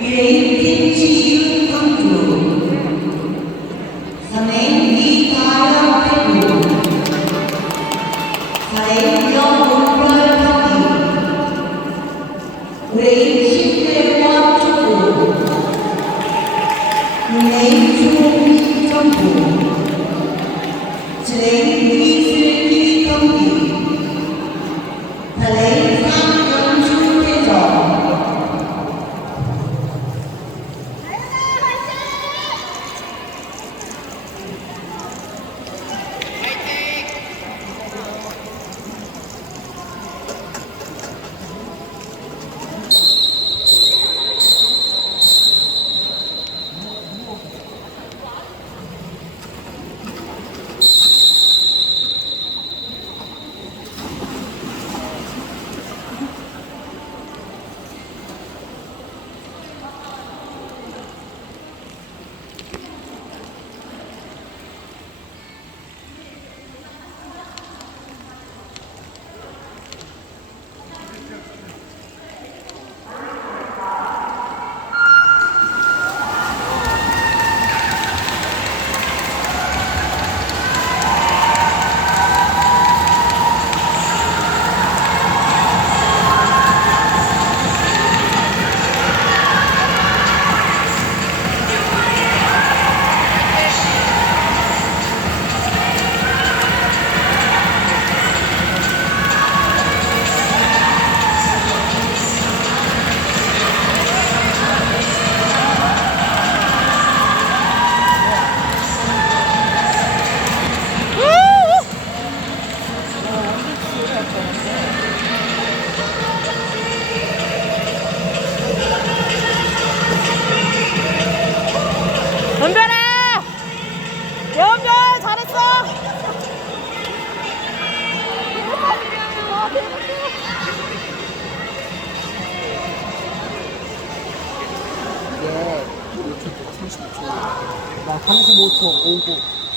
1레인 김지윤 광주, 3레인 이다영 배구, 4레인 영문별 경기, 5레인 신대원 축구, 6레인 조민 정부, 7레인 이슬기 경기, 8레인 상연주 대전. 은별아! 연별 잘했어! 이게 35초. 나 35초 59.